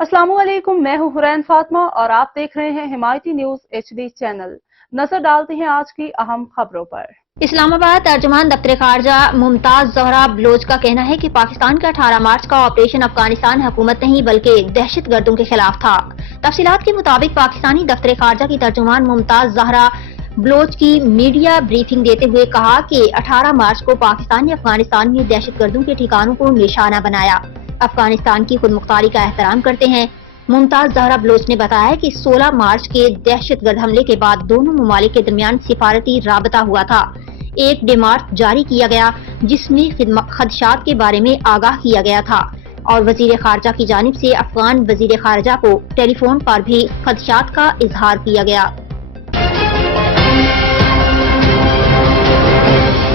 अस्सलाम वालेकुम, मैं हूं हुरैन फातिमा और आप देख रहे हैं हिमायती न्यूज HD चैनल। नजर डालते हैं आज की अहम खबरों पर। इस्लामाबाद तर्जुमान दफ्तर खारजा मुमताज जहरा बलोच का कहना है कि पाकिस्तान का 18 मार्च का ऑपरेशन अफगानिस्तान हुकूमत नहीं बल्कि दहशतगर्दों के खिलाफ था। तफसीलात के मुताबिक पाकिस्तानी दफ्तर खारजा की तर्जुमान मुमताज जहरा बलोच की मीडिया ब्रीफिंग देते हुए कहा कि 18 मार्च को पाकिस्तान ने अफगानिस्तान में दहशतगर्दों के ठिकानों को निशाना बनाया। अफगानिस्तान की खुद मुख्तारी का एहतराम करते हैं। मुमताज जहरा बलोच ने बताया कि 16 मार्च के दहशतगर्द हमले के बाद दोनों ममालिक के दरमियान सिफारती राबता हुआ था। एक डिमार्च जारी किया गया जिसमें खदशात के बारे में आगाह किया गया था और वजीर खारजा की जानिब से अफगान वजीर खारजा को टेलीफोन पर भी खदशात का इजहार किया गया।